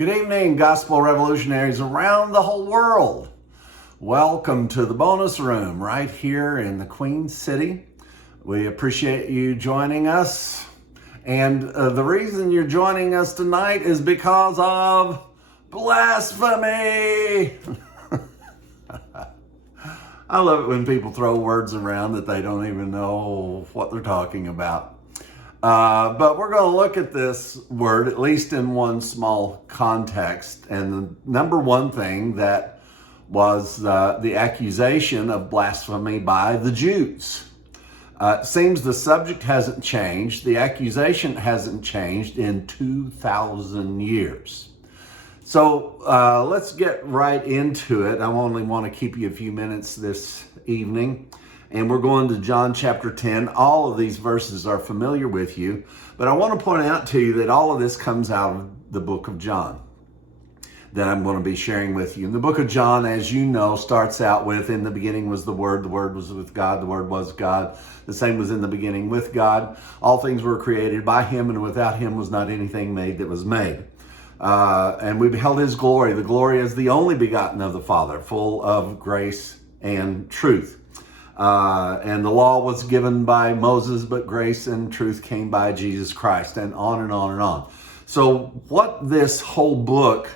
Good evening, gospel revolutionaries around the whole world. Welcome to the bonus room right here in the Queen City. We appreciate you joining us. And the reason you're joining us tonight is because of blasphemy. I love it when people throw words around that they don't even know what they're talking about. But we're going to look at this word, at least in one small context. And the number one thing that was the accusation of blasphemy by the Jews. It seems the subject hasn't changed. The accusation hasn't changed in 2,000 years. So let's get right into it. I only want to keep you a few minutes this evening. And we're going to John chapter 10. All of these verses are familiar with you. But I want to point out to you that all of this comes out of the book of John that I'm going to be sharing with you. And the book of John, as you know, starts out with, in the beginning was the Word was with God, the Word was God. The same was in the beginning with God. All things were created by Him, and without Him was not anything made that was made. And we beheld His glory. The glory is the only begotten of the Father, full of grace and truth. And the law was given by Moses, but grace and truth came by Jesus Christ, and on and on and on. So what this whole book,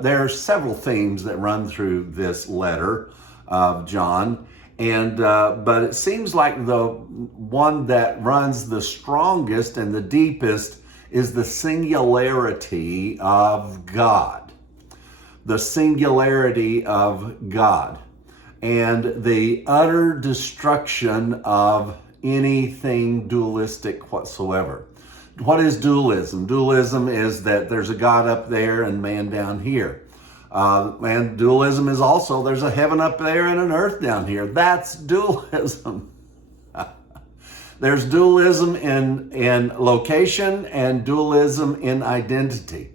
there are several themes that run through this letter of John, and but it seems like the one that runs the strongest and the deepest is the singularity of God. The singularity of God. And the utter destruction of anything dualistic whatsoever. What is dualism? Dualism is that there's a God up there and man down here. And dualism is also there's a heaven up there and an earth down here. That's dualism. There's dualism in location and dualism in identity.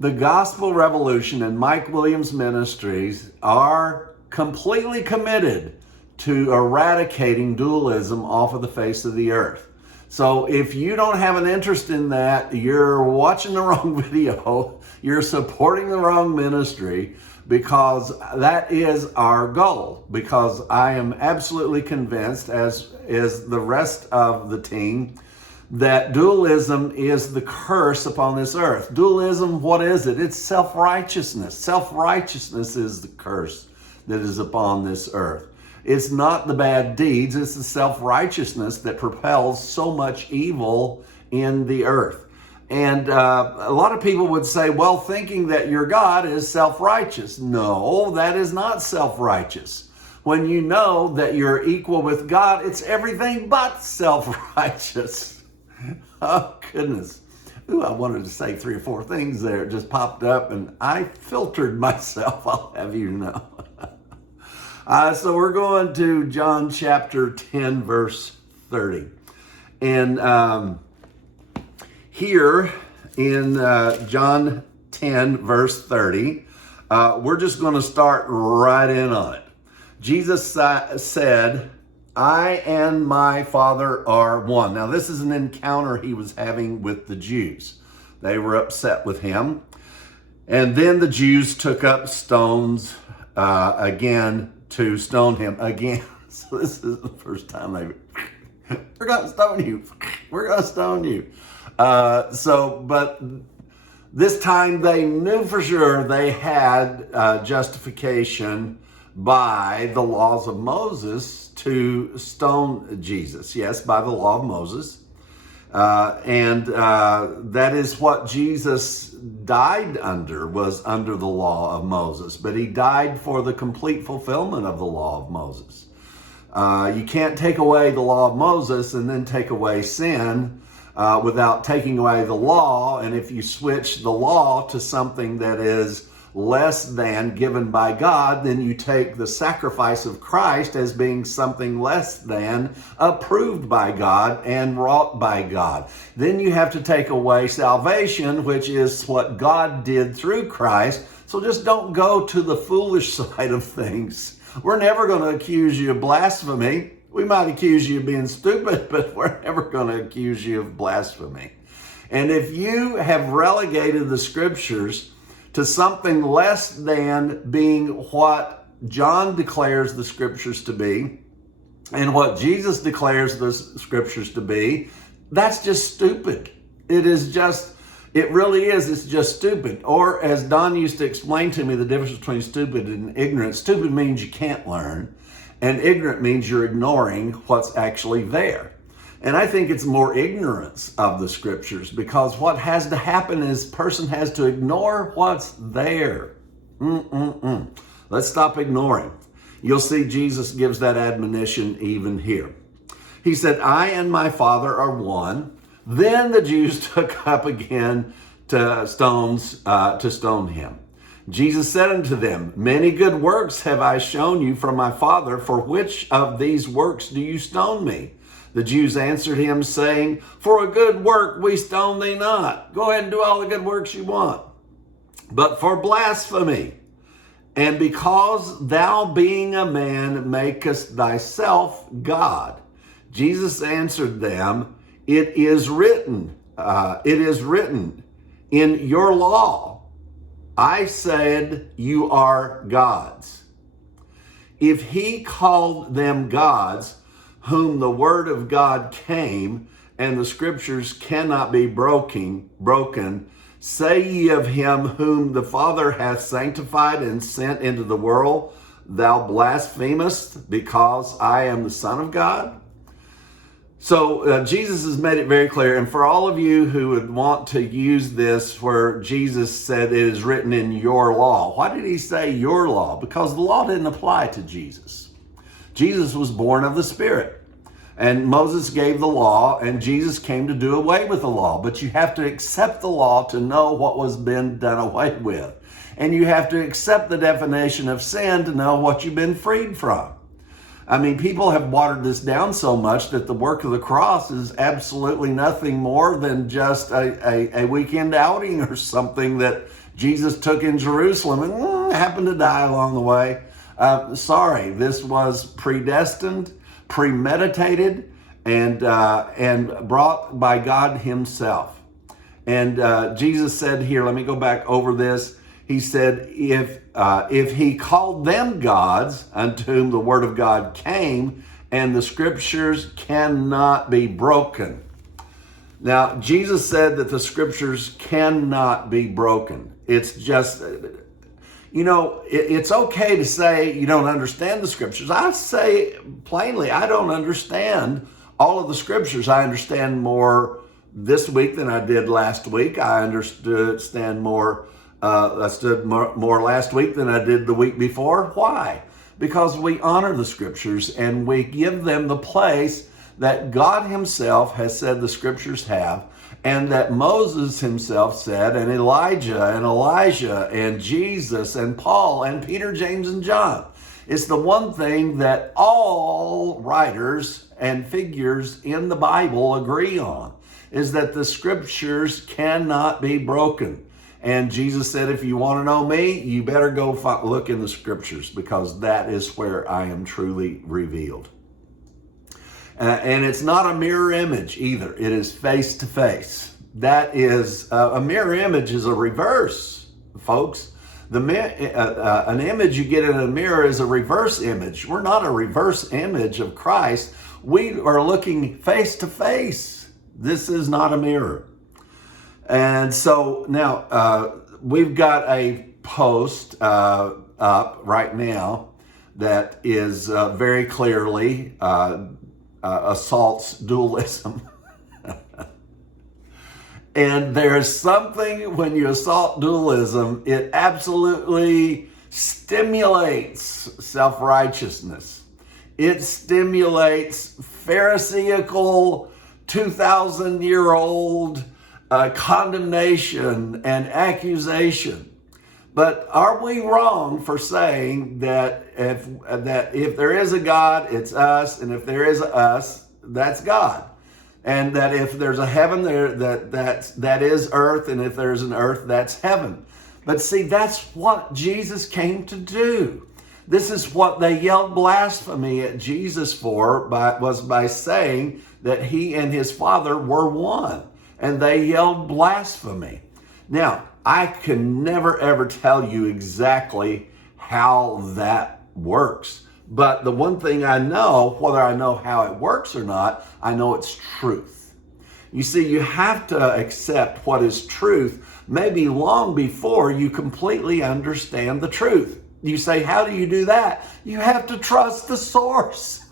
The Gospel Revolution and Mike Williams Ministries are completely committed to eradicating dualism off of the face of the earth. So if you don't have an interest in that, you're watching the wrong video, you're supporting the wrong ministry, because that is our goal. Because I am absolutely convinced, as is the rest of the team, that dualism is the curse upon this earth. Dualism, what is it? It's self-righteousness. Self-righteousness is the curse that is upon this earth. It's not the bad deeds, it's the self-righteousness that propels so much evil in the earth. And a lot of people would say, well, thinking that your God is self-righteous. No, that is not self-righteous. When you know that you're equal with God, it's everything but self-righteous. Oh, goodness. Ooh, I wanted to say 3 or 4 things there. It just popped up and I filtered myself, I'll have you know. So we're going to John chapter 10, verse 30. And here in John 10, verse 30, we're just going to start right in on it. Jesus said, I and my Father are one. Now, this is an encounter he was having with the Jews. They were upset with him. And then the Jews took up stones again to stone him again. So this is the first time we're going to stone you. We're going to stone you. But this time they knew for sure they had justification by the laws of Moses to stone Jesus. Yes, by the law of Moses. And that is what Jesus died under, was under the law of Moses. But he died for the complete fulfillment of the law of Moses. You can't take away the law of Moses and then take away sin without taking away the law. And if you switch the law to something that is less than given by God, then you take the sacrifice of Christ as being something less than approved by God and wrought by God. Then you have to take away salvation, which is what God did through Christ. So just don't go to the foolish side of things. We're never going to accuse you of blasphemy. We might accuse you of being stupid, but we're never going to accuse you of blasphemy. And if you have relegated the scriptures to something less than being what John declares the scriptures to be and what Jesus declares the scriptures to be, that's just stupid. It really is. It's just stupid. Or as Don used to explain to me the difference between stupid and ignorant. Stupid means you can't learn, and ignorant means you're ignoring what's actually there. And I think it's more ignorance of the scriptures, because what has to happen is a person has to ignore what's there. Let's stop ignoring. You'll see Jesus gives that admonition even here. He said, I and my Father are one. Then the Jews took up again to stone him. Jesus said unto them, many good works have I shown you from my Father. For which of these works do you stone me? The Jews answered him, saying, for a good work we stone thee not. Go ahead and do all the good works you want. But for blasphemy, and because thou being a man makest thyself God. Jesus answered them, it is written in your law, I said you are gods. If he called them gods, whom the word of God came, and the scriptures cannot be broken, say ye of him whom the Father hath sanctified and sent into the world, thou blasphemest, because I am the Son of God? So Jesus has made it very clear. And for all of you who would want to use this where Jesus said it is written in your law, why did he say your law? Because the law didn't apply to Jesus. Jesus was born of the Spirit. And Moses gave the law, and Jesus came to do away with the law. But you have to accept the law to know what was been done away with. And you have to accept the definition of sin to know what you've been freed from. I mean, people have watered this down so much that the work of the cross is absolutely nothing more than just a weekend outing or something that Jesus took in Jerusalem and happened to die along the way. Sorry, this was predestined, premeditated, and brought by God himself. And Jesus said here, let me go back over this. He said, if he called them gods, unto whom the word of God came, and the scriptures cannot be broken. Now, Jesus said that the scriptures cannot be broken. It's just, it's okay to say you don't understand the scriptures. I say plainly, I don't understand all of the scriptures. I understand more this week than I did last week. I understand more more last week than I did the week before. Why? Because we honor the scriptures and we give them the place that God himself has said the scriptures have, and that Moses himself said, and Elijah and Elijah and Jesus and Paul and Peter, James, and John. It's the one thing that all writers and figures in the Bible agree on, is that the scriptures cannot be broken. And Jesus said, if you want to know me, you better go look in the scriptures, because that is where I am truly revealed. And it's not a mirror image either. It is face to face. That is, a mirror image is a reverse, folks. An image you get in a mirror is a reverse image. We're not a reverse image of Christ. We are looking face to face. This is not a mirror. And so now we've got a post up right now that is very clearly assaults dualism. And there's something, when you assault dualism, it absolutely stimulates self-righteousness. It stimulates Pharisaical 2,000-year-old condemnation and accusation. But are we wrong for saying that if there is a God, it's us, and if there is a us, that's God, and that if there's a heaven there, that is earth, and if there's an earth, that's heaven? But see, that's what Jesus came to do. This is what they yelled blasphemy at Jesus for, by saying that he and his Father were one. And they yelled blasphemy. Now, I can never ever tell you exactly how that works. But the one thing I know, whether I know how it works or not, I know it's truth. You see, you have to accept what is truth maybe long before you completely understand the truth. You say, how do you do that? You have to trust the source.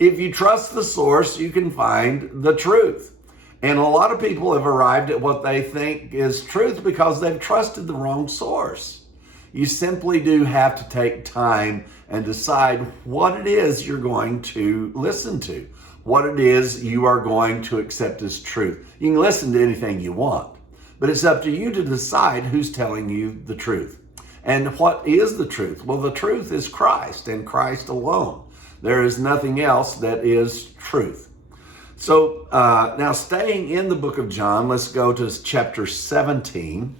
If you trust the source, you can find the truth. And a lot of people have arrived at what they think is truth because they've trusted the wrong source. You simply do have to take time and decide what it is you're going to listen to, what it is you are going to accept as truth. You can listen to anything you want, but it's up to you to decide who's telling you the truth. And what is the truth? Well, the truth is Christ and Christ alone. There is nothing else that is truth. So now staying in the book of John, let's go to chapter 17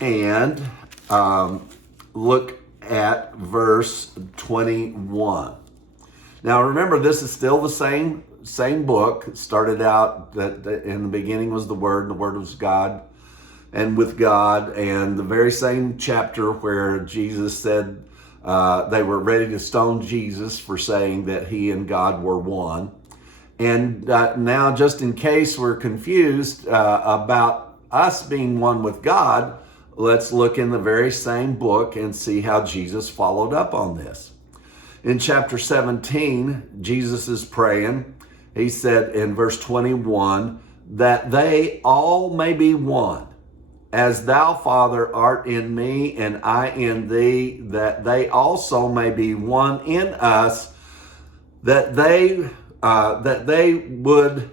and look at verse 21. Now remember, this is still the same book. It started out that in the beginning was the Word, and the Word was God, and with God, and the very same chapter where Jesus said they were ready to stone Jesus for saying that he and God were one. And now, just in case we're confused about us being one with God, let's look in the very same book and see how Jesus followed up on this. In chapter 17, Jesus is praying. He said in verse 21, that they all may be one, as thou, Father, art in me, and I in thee, that they also may be one in us, that they would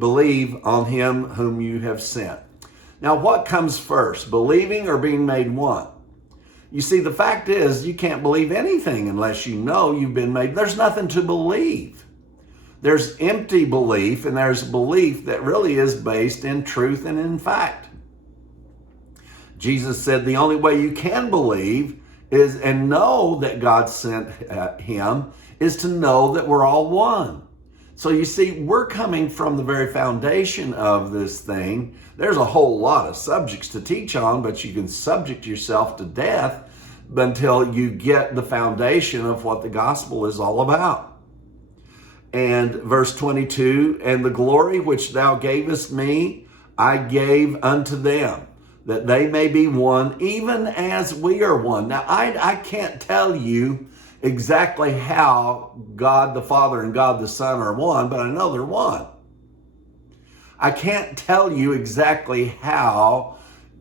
believe on him whom you have sent. Now, what comes first, believing or being made one? You see, the fact is, you can't believe anything unless you know you've been made. There's nothing to believe. There's empty belief, and there's belief that really is based in truth and in fact. Jesus said the only way you can believe is and know that God sent him is to know that we're all one. So you see, we're coming from the very foundation of this thing. There's a whole lot of subjects to teach on, but you can subject yourself to death until you get the foundation of what the gospel is all about. And verse 22, and the glory which thou gavest me, I gave unto them, that they may be one, even as we are one. Now, I can't tell you exactly how God the Father and God the Son are one, but I know they're one. I can't tell you exactly how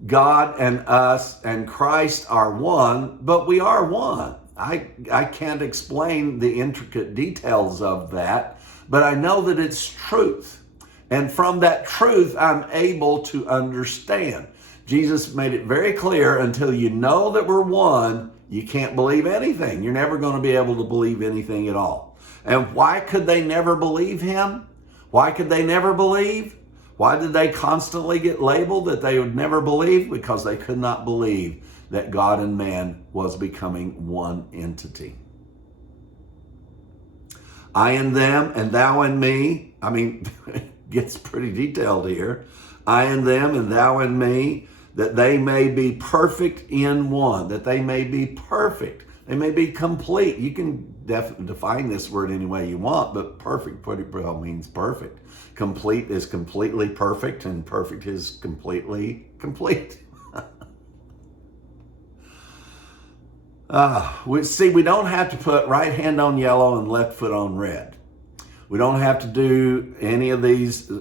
God and us and Christ are one, but we are one. I can't explain the intricate details of that, but I know that it's truth. And from that truth, I'm able to understand. Jesus made it very clear, until you know that we're one, you can't believe anything. You're never going to be able to believe anything at all. And why could they never believe him? Why could they never believe? Why did they constantly get labeled that they would never believe? Because they could not believe that God and man was becoming one entity. I and them, and thou and me. I mean, it gets pretty detailed here. I and them, and thou and me, that they may be perfect in one, that they may be perfect. They may be complete. You can define this word any way you want, but perfect pretty well means perfect. Complete is completely perfect, and perfect is completely complete. We don't have to put right hand on yellow and left foot on red. We don't have to do any of these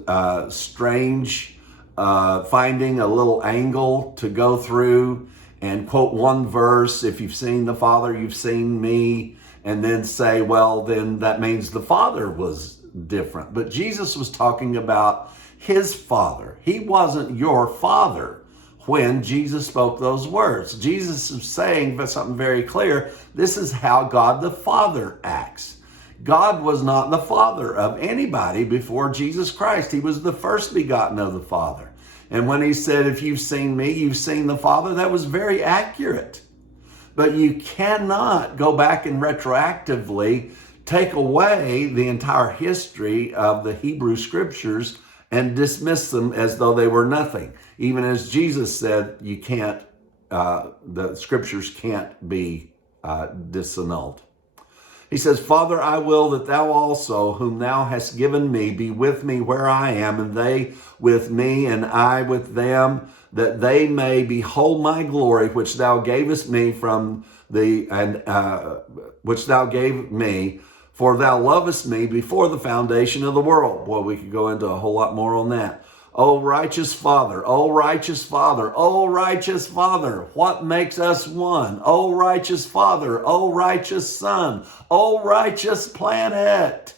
strange finding a little angle to go through and quote one verse. If you've seen the Father, you've seen me, and then say, well, then that means the Father was different. But Jesus was talking about his Father. He wasn't your father when Jesus spoke those words. Jesus is saying something very clear. This is how God the Father acts. God was not the father of anybody before Jesus Christ. He was the first begotten of the Father. And when he said, if you've seen me, you've seen the Father, that was very accurate. But you cannot go back and retroactively take away the entire history of the Hebrew Scriptures and dismiss them as though they were nothing. Even as Jesus said, you can't, the scriptures can't be disannulled. He says, Father, I will that thou also, whom thou hast given me, be with me where I am, and they with me, and I with them, that they may behold my glory, which thou gavest me which thou gave me, for thou lovest me before the foundation of the world. Boy, we could go into a whole lot more on that. O righteous Father, O righteous Father, O righteous Father, what makes us one? O righteous Father, O righteous Son, O righteous planet.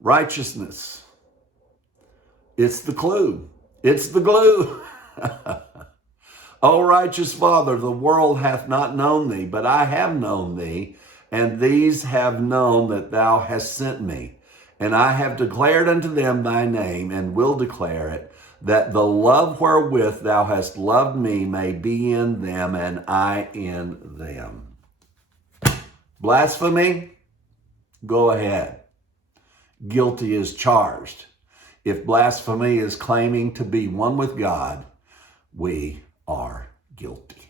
Righteousness. It's the clue. It's the glue. O righteous Father, the world hath not known thee, but I have known thee, and these have known that thou hast sent me. And I have declared unto them thy name, and will declare it, that the love wherewith thou hast loved me may be in them, and I in them. Blasphemy? Go ahead. Guilty is charged. If blasphemy is claiming to be one with God, we are guilty.